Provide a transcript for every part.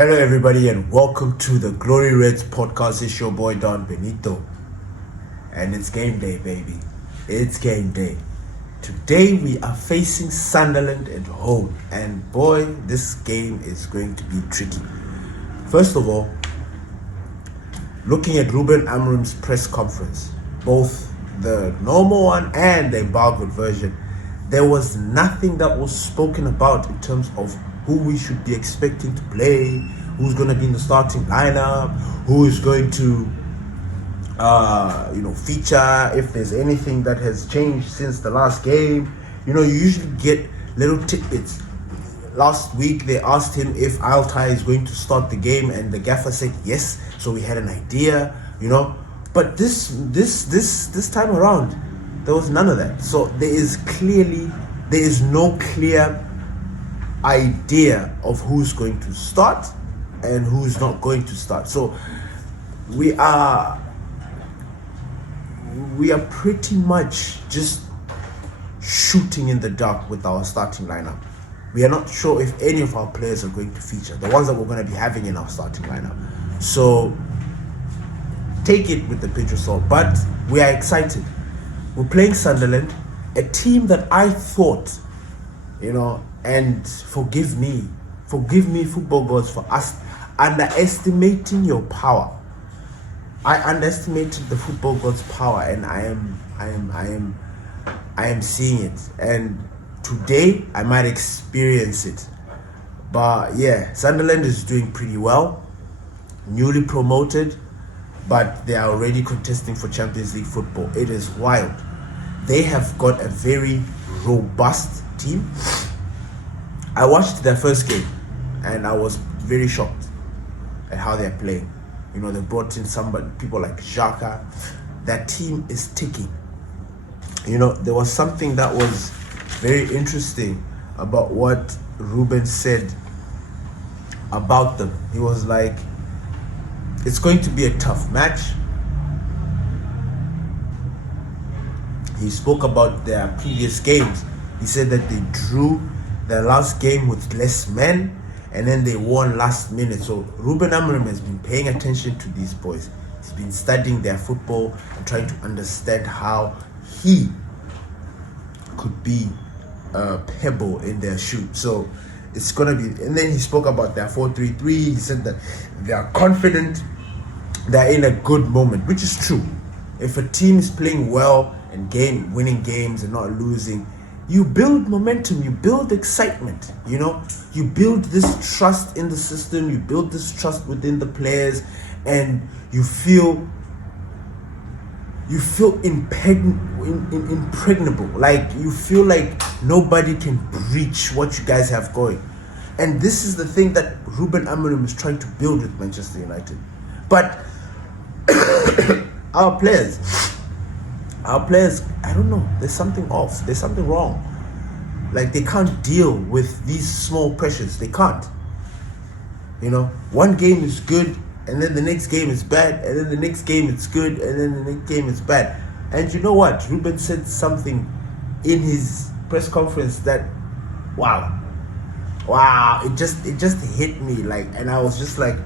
Hello everybody and welcome to the Glory Reds podcast. It's your boy Don Benito. And it's game day, baby. It's game day. Today we are facing Sunderland at home. And boy, this game is going to be tricky. First of all, looking at Ruben Amorim's press conference, both the normal one and the embargoed version, there was nothing that was spoken about in terms of who we should be expecting to play, who's going to be in the starting lineup, who is going to feature, if there's anything that has changed since the last game. You usually get little tidbits. Last week they asked him if Altai is going to start the game, and the gaffer said yes, so we had an idea, But this time around, there was none of that. So there is no clear idea of who's going to start and who's not going to start. So we are pretty much just shooting in the dark with our starting lineup. We are not sure if any of our players are going to feature, the ones that we're going to be having in our starting lineup. So take it with a pinch of salt, but we are excited. We're playing Sunderland, a team that I thought, and forgive me, football gods, for us underestimating your power. I underestimated the football gods' power, and I am seeing it. And today I might experience it. But yeah, Sunderland is doing pretty well, newly promoted, but they are already contesting for Champions League football. It is wild. They have got a very robust team. I watched their first game and I was very shocked at how they're playing. They brought in people like Xhaka. That team is ticking. There was something that was very interesting about what Ruben said about them. He was like, it's going to be a tough match. He spoke about their previous games. He said that they drew their last game with less men, and then they won last minute. So Ruben Amorim has been paying attention to these boys. He's been studying their football and trying to understand how he could be a pebble in their shoe. So it's gonna be. And then he spoke about their 4-3-3. He said that they are confident, they're in a good moment, which is true. If a team is playing well and winning games and not losing, you build momentum, you build excitement, you build this trust in the system, you build this trust within the players, and you feel impregnable, like you feel like nobody can breach what you guys have going. And this is the thing that Ruben Amorim is trying to build with Manchester United. But our players, I don't know, there's something off, there's something wrong. Like, they can't deal with these small pressures. They can't. One game is good, and then the next game is bad, and then the next game it's good, and then the next game is bad. And you know what? Ruben said something in his press conference that, wow, it just hit me, and I was just like,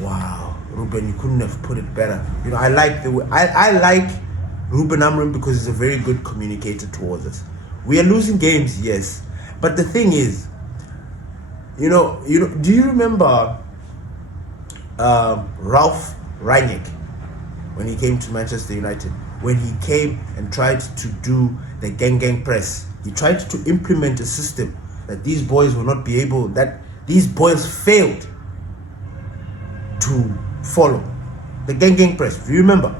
wow, Ruben, you couldn't have put it better. I like the way I like Ruben Amorim because he's a very good communicator towards us. We are losing games, yes, but the thing is, do you remember Ralph Rangnick when he came to Manchester United? When he came and tried to do the gang press, he tried to implement a system that these boys will not be able, that these boys failed to follow. The gang press, do you remember?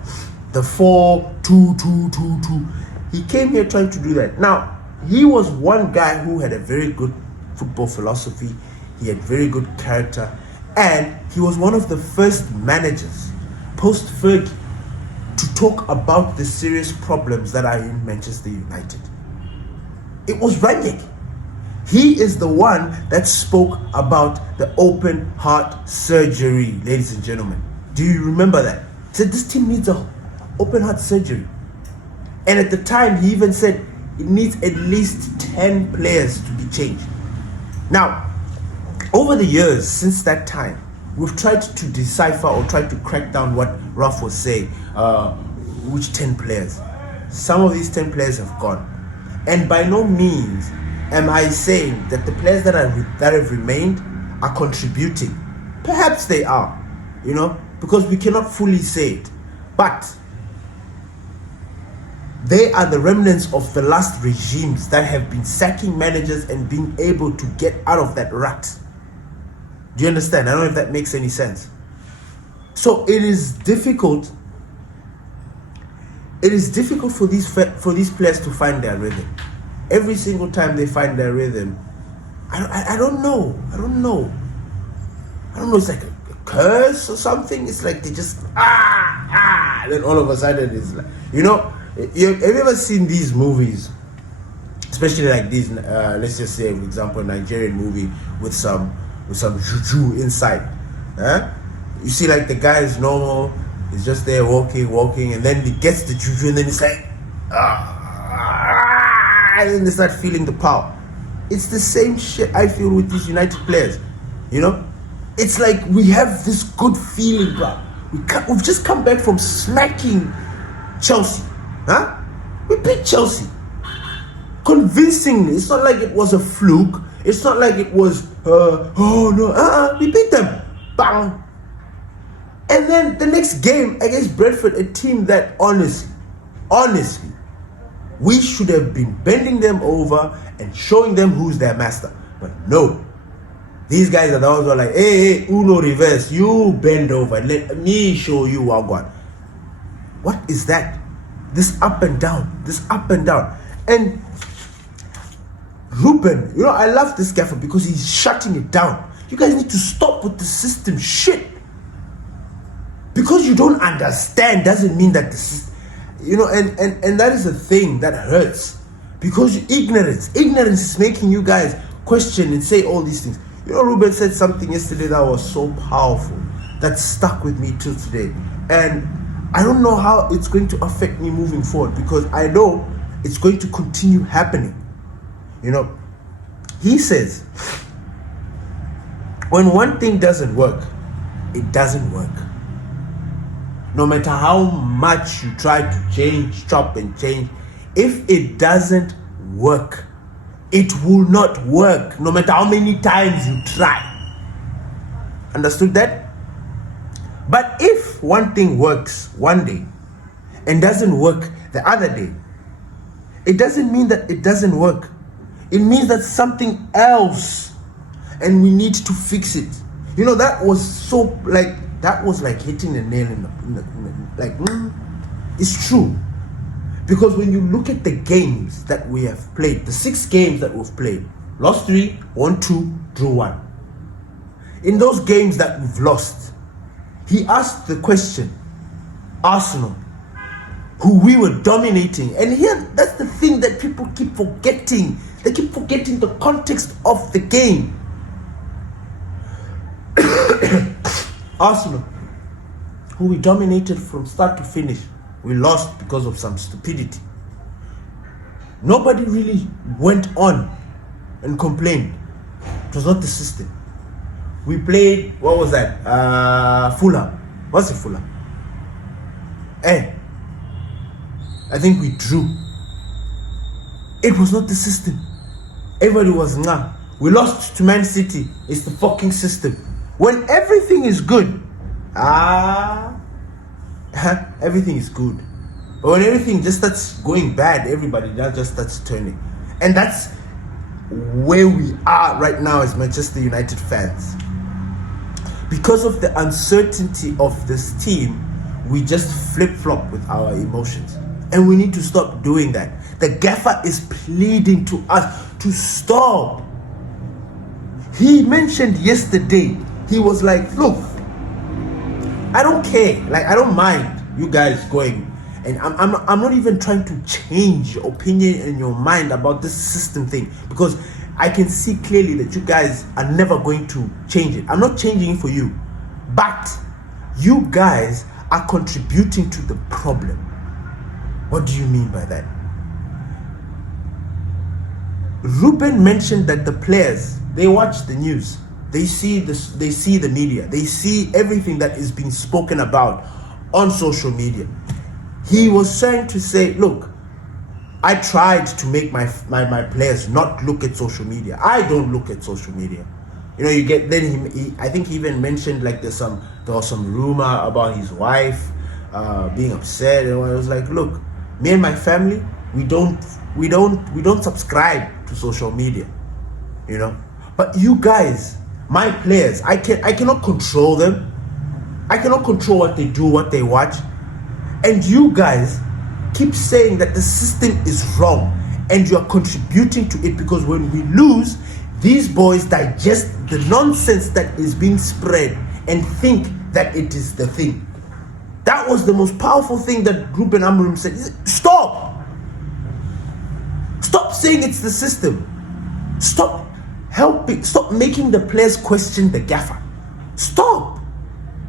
The 4-2-2-2-2. He came here trying to do that. Now, he was one guy who had a very good football philosophy. He had very good character. And he was one of the first managers, post-Fergie, to talk about the serious problems that are in Manchester United. It was Rangnick. He is the one that spoke about the open heart surgery, ladies and gentlemen. Do you remember that? He said this team needs an open heart surgery. And at the time, he even said it needs at least 10 players to be changed. Now, Over the years, since that time, we've tried to decipher or try to crack down what Ralph was saying, which 10 players. Some of these 10 players have gone. And by no means am I saying that the players that have remained are contributing. Perhaps they are, because we cannot fully say it. But they are the remnants of the last regimes that have been sacking managers and being able to get out of that rut. Do you understand? I don't know if that makes any sense. So it is difficult. It is difficult for these players to find their rhythm. Every single time they find their rhythm, I don't know. It's like a curse or something. It's like they just then all of a sudden it's like, have you ever seen these movies, especially like these? Let's just say, for example, a Nigerian movie with some juju inside. You see, like the guy is normal, he's just there walking, and then he gets the juju, and then it's like, and then they start feeling the power. It's the same shit I feel with these United players. It's like we have this good feeling, bro. We've just come back from smacking Chelsea. We beat Chelsea convincingly. It's not like it was a fluke. It's not like it was, we beat them. Bang. And then the next game against Brentford, a team that honestly, we should have been bending them over and showing them who's their master. But no. These guys are the ones who are like, hey, Uno reverse, you bend over, let me show you Wagwan. What is that? This up and down. And Ruben, I love this gaffer because he's shutting it down. You guys need to stop with the system shit. Because you don't understand doesn't mean that this, and that is a thing that hurts. Because ignorance is making you guys question and say all these things. Ruben said something yesterday that was so powerful, that stuck with me till today. And I don't know how it's going to affect me moving forward, because I know it's going to continue happening. He says, when one thing doesn't work, it doesn't work. No matter how much you try to change, chop and change, if it doesn't work, it will not work, no matter how many times you try. Understood that? But if one thing works one day and doesn't work the other day, it doesn't mean that it doesn't work. It means that something else, and we need to fix it. That was like hitting a nail in the it's true. Because when you look at the games that we have played, the 6 games that we've played, lost 3, won 2, drew 1. In those games that we've lost, he asked the question, Arsenal, who we were dominating. And here, that's the thing that people keep forgetting. They keep forgetting the context of the game. Arsenal, who we dominated from start to finish, we lost because of some stupidity. Nobody really went on and complained. It was not the system. We played, what was that? Fulham. What's it, Fulham? I think we drew. It was not the system. Everybody was nah. We lost to Man City. It's the fucking system. When everything is good, everything is good. But when everything just starts going bad, everybody just starts turning. And that's where we are right now as Manchester United fans. Because of the uncertainty of this team, we just flip-flop with our emotions. And we need to stop doing that. The gaffer is pleading to us to stop. He mentioned yesterday, he was like, look, I don't care. I don't mind you guys going. And I'm not even trying to change your opinion and your mind about this system thing. Because I can see clearly that you guys are never going to change it. I'm not changing it for you. But you guys are contributing to the problem. What do you mean by that? Ruben mentioned that the players, they watch the news. They see this. They see the media. They see everything that is being spoken about on social media. He was trying to say, look, I tried to make my players not look at social media. I don't look at social media. You know, you get then he I think he even mentioned like there was some rumor about his wife being upset, and I was like, look, me and my family, we don't subscribe to social media, you know. But you guys, my players, I cannot control them. I cannot control what they do, what they watch. And you guys keep saying that the system is wrong and you are contributing to it, because when we lose, these boys digest the nonsense that is being spread and think that it is the thing. That was the most powerful thing that Ruben Amorim said. He said, stop saying it's the system. Stop making the players question the gaffer. Stop,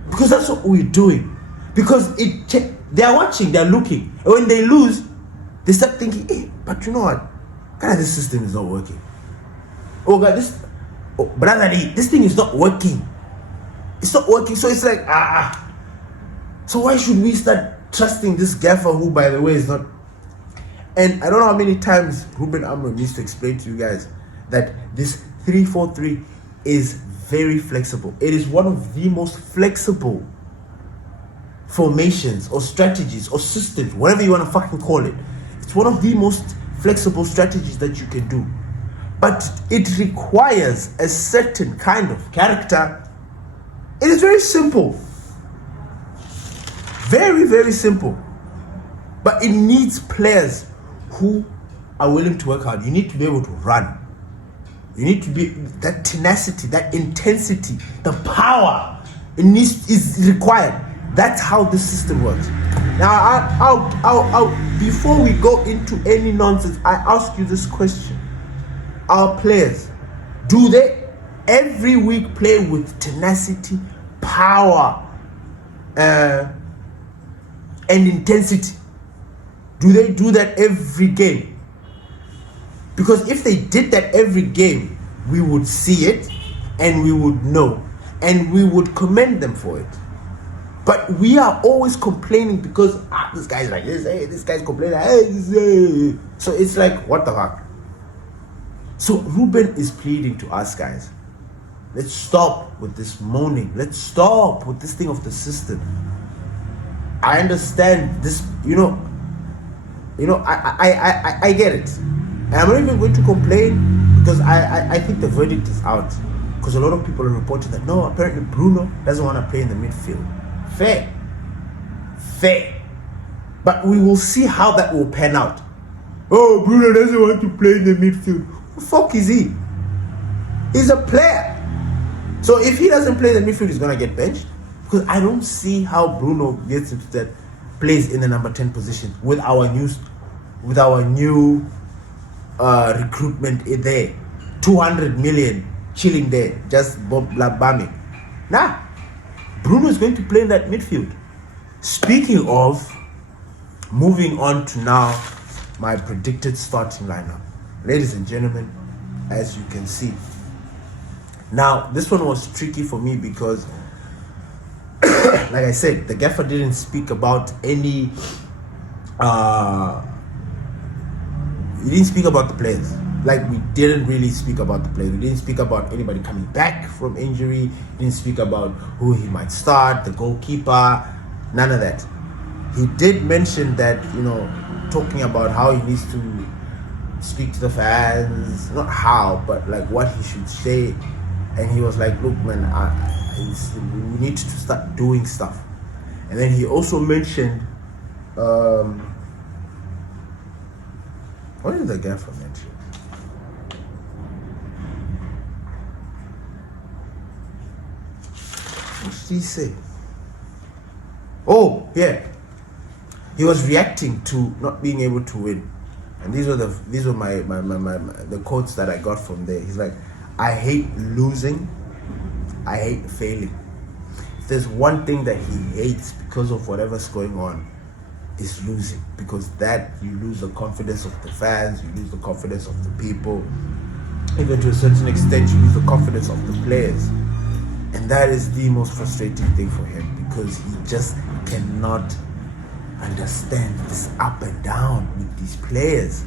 because that's what we're doing. Because they are watching, they are looking, and when they lose, they start thinking, hey, but you know what, God, this system is not working. Oh God, brother, this thing is not working. It's not working. So it's like, so why should we start trusting this gaffer, who, by the way, is not? And I don't know how many times Ruben Amorim needs to explain to you guys that this 3-4-3 is very flexible. It is one of the most flexible formations or strategies or systems, whatever you want to fucking call it. It's one of the most flexible strategies that you can do. But it requires a certain kind of character. It is very simple. Very, very simple. But it needs players who are willing to work hard. You need to be able to run. You need to be that tenacity, that intensity, the power. Is required. That's how the system works. Now, I'll before we go into any nonsense, I ask you this question: our players, do they every week play with tenacity, power, and intensity? Do they do that every game? Because if they did that every game, we would see it and we would know and we would commend them for it. But we are always complaining because this guy's like this, hey, this guy's complaining, hey. So it's like, what the fuck? So Ruben is pleading to us guys, let's stop with this moaning. Let's stop with this thing of the system. I understand this, I get it. And I'm not even going to complain, because I think the verdict is out. Because a lot of people are reporting that, no, apparently Bruno doesn't want to play in the midfield. Fair. But we will see how that will pan out. Oh, Bruno doesn't want to play in the midfield. Who the fuck is he? He's a player. So if he doesn't play in the midfield, he's going to get benched. Because I don't see how Bruno gets into that, plays in the number 10 position with our new recruitment there. 200 million chilling there, just bombing. Nah, Bruno is going to play in that midfield. Speaking of, moving on to now my predicted starting lineup. Ladies and gentlemen, as you can see. Now, this one was tricky for me because, like I said, the gaffer didn't speak about any he didn't speak about the players. Like, we didn't really speak about the players. We didn't speak about anybody coming back from injury. We didn't speak about who he might start, the goalkeeper, none of that. He did mention that, talking about how he needs to speak to the fans, not how, but like what he should say. And he was like, look, man, we need to start doing stuff. And then he also mentioned, what did the gaffer mention? What did he say? Oh, yeah. He was reacting to not being able to win. And these were my the quotes that I got from there. He's like, I hate losing. I hate failing. If there's one thing that he hates because of whatever's going on, is losing. Because that, you lose the confidence of the fans, you lose the confidence of the people. even to a certain extent, you lose the confidence of the players. And that is the most frustrating thing for him, because he just cannot understand this up and down with these players.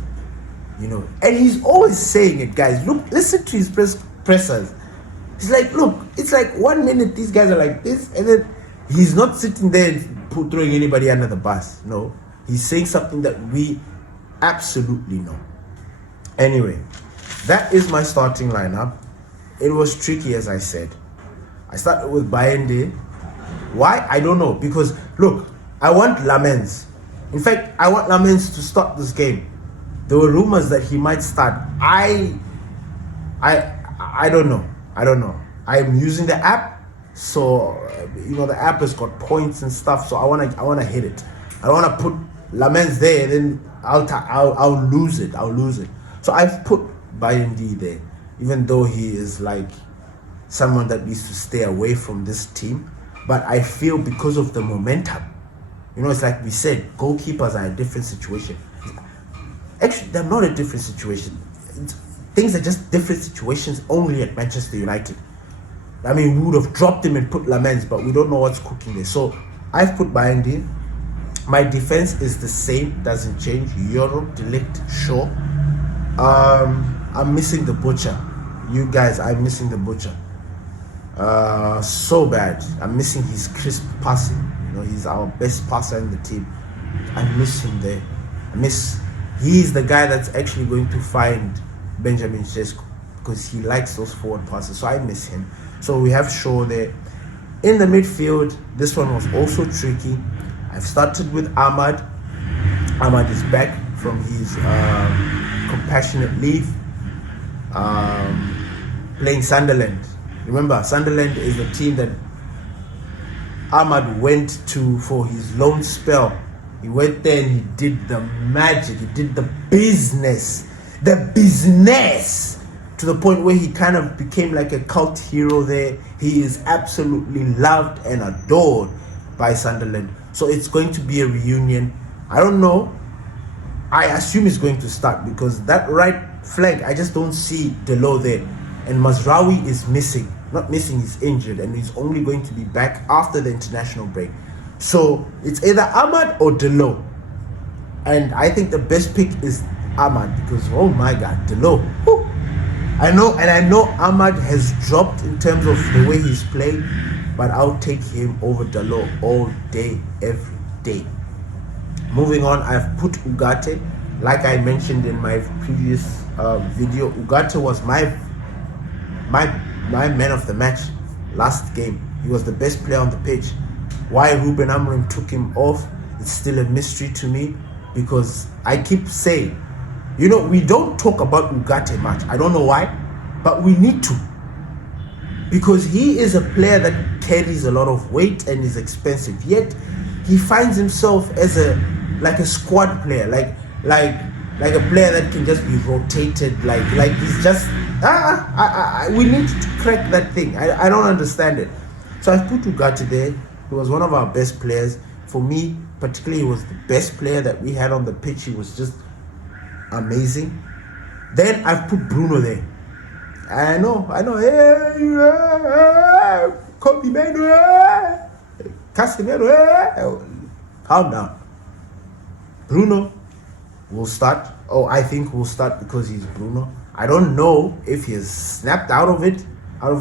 You know, and he's always saying it, guys. Look, listen to his pressers. He's like, look, it's like 1 minute these guys are like this, and then he's not sitting there and throwing anybody under the bus. No, he's saying something that we absolutely know. Anyway, that is my starting lineup. It was tricky, as I said. I started with Bayende. Why? I don't know. Because look, I want Lamens. In fact, I want Lamens to start this game. There were rumors that he might start. I don't know. I don't know. I'm using the app, so you know the app has got points and stuff. So I wanna hit it. I don't wanna put Lamens there, then I'll lose it. I'll lose it. So I've put Bayende there, even though he is like someone that needs to stay away from this team. But I feel because of the momentum, you know, it's like we said, goalkeepers are a different situation. Actually, they're not a different situation. Things are just different situations only at Manchester United. I mean, we would have dropped him and put Lamens, but we don't know what's cooking there. So I've put Bayende. My defense is the same, doesn't change. Euro, Delict, Shaw. I'm missing the Butcher. You guys, I'm missing the Butcher. So bad. I'm missing his crisp passing. You know, he's our best passer in the team. I miss him there. He's the guy that's actually going to find Benjamin Sesko, because he likes those forward passes. So I miss him. So we have Shaw there. In the midfield, this one was also tricky. I've started with Ahmad. Ahmad is back from his compassionate leave, playing Sunderland. Remember, Sunderland is the team that Ahmad went to for his loan spell. He went there and he did the magic. He did the business. To the point where he kind of became like a cult hero there. He is absolutely loved and adored by Sunderland. So it's going to be a reunion. I don't know. I assume he's going to start, because that right flank, I just don't see Delo there. And Mazraoui is missing. Not missing, he's injured, and he's only going to be back after the international break. So it's either Ahmad or Delo. And I think the best pick is Ahmad, because oh my god, Delo. Whew. I know Ahmad has dropped in terms of the way he's played, but I'll take him over Delo all day, every day. Moving on, I've put Ugarte. Like I mentioned in my previous video, Ugarte was my man of the match last game. He was the best player on the pitch. Why Ruben Amorim took him off, it's still a mystery to me, because I keep saying, you know, we don't talk about Ugarte much. I don't know why, but we need to, because he is a player that carries a lot of weight and is expensive. Yet he finds himself as a squad player, like a player that can just be rotated, like he's just we need to crack that thing. I don't understand it. So I put Ugarte there. He was one of our best players. For me, particularly, he was the best player that we had on the pitch. He was just amazing. Then I've put Bruno there. I know. Hey, Casemiro, calm down. Bruno will start. Oh, I think will start because he's Bruno. I don't know if he has snapped out of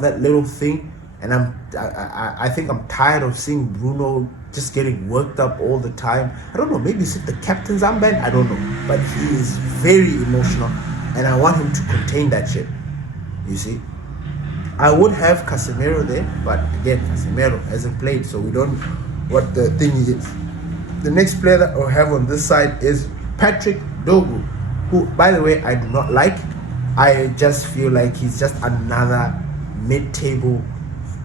that little thing. And I think I'm tired of seeing Bruno just getting worked up all the time. I don't know, maybe it's the captain's armband, I don't know. But he is very emotional, and I want him to contain that shit. You see? I would have Casemiro there, but again, Casemiro hasn't played, so we don't know what the thing is. The next player that I'll have on this side is Patrick Dogu, who, by the way, I do not like. I just feel like he's just another mid-table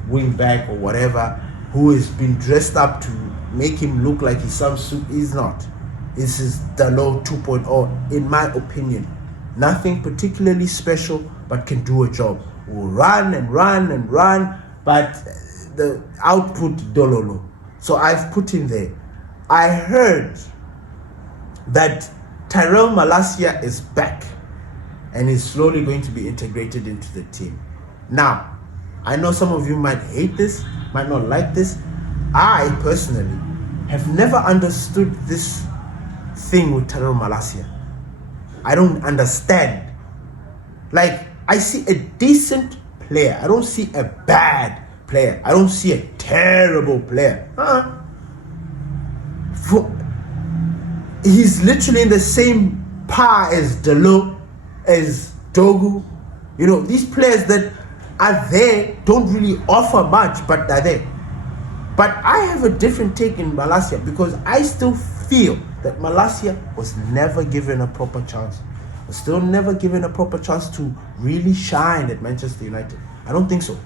wing back or whatever, who has been dressed up to make him look like he's some soup. He's not. This is Dalot 2.0, in my opinion. Nothing particularly special, but can do a job. Will run and run and run, but the output dololo. So I've put him there. I heard that Tyrell Malacia is back, and is slowly going to be integrated into the team. Now, I know some of you might hate this, might not like this. I personally have never understood this thing with Tyrell Malacia. I don't understand. Like, I see a decent player. I don't see a bad player. I don't see a terrible player. He's literally in the same par as Delo, as Dogu. You know, these players that are there don't really offer much, but are there. But I have a different take in Malacia, because I still feel that Malacia was never given a proper chance. Was still never given a proper chance to really shine at Manchester United. I don't think so.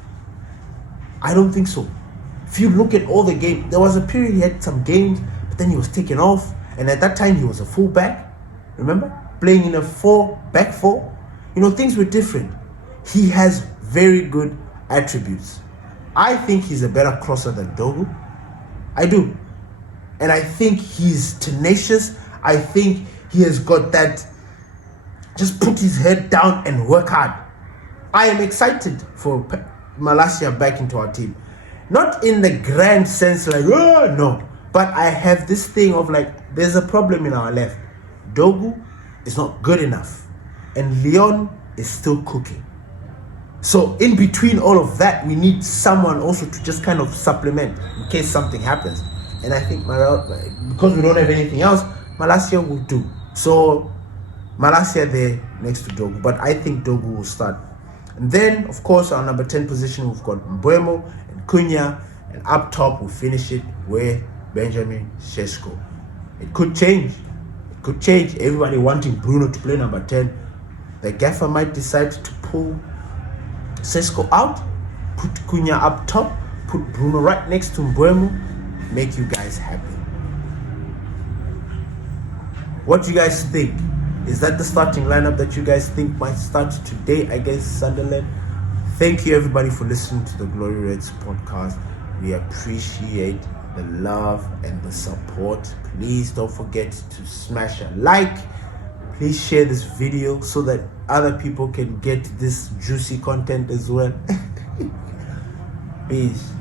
If you look at all the games, there was a period he had some games, but then he was taken off. And at that time, he was a fullback. Remember? Playing in a back four. You know, things were different. He has very good attributes. I think he's a better crosser than Dogu. I do. And I think he's tenacious. I think he has got that, just put his head down and work hard. I am excited for Malacia back into our team. Not in the grand sense like, oh, no. But I have this thing of like, there's a problem in our left. Dogu is not good enough. And Leon is still cooking. So in between all of that, we need someone also to just kind of supplement in case something happens. And I think because we don't have anything else, Malacia will do. So Malacia there next to Dogu. But I think Dogu will start. And then, of course, our number 10 position, we've got Mbeumo and Cunha. And up top, we'll finish it with Benjamin Sesko. It could change. Everybody wanting Bruno to play number 10. The gaffer might decide to pull Sesko out, put Cunha up top, put Bruno right next to Mbeumo, make you guys happy. What do you guys think? Is that the starting lineup that you guys think might start today against Sunderland? Thank you everybody for listening to the Glory Reds podcast. We appreciate the love and the support. Please don't forget to smash a like. Please share this video so that other people can get this juicy content as well. Peace.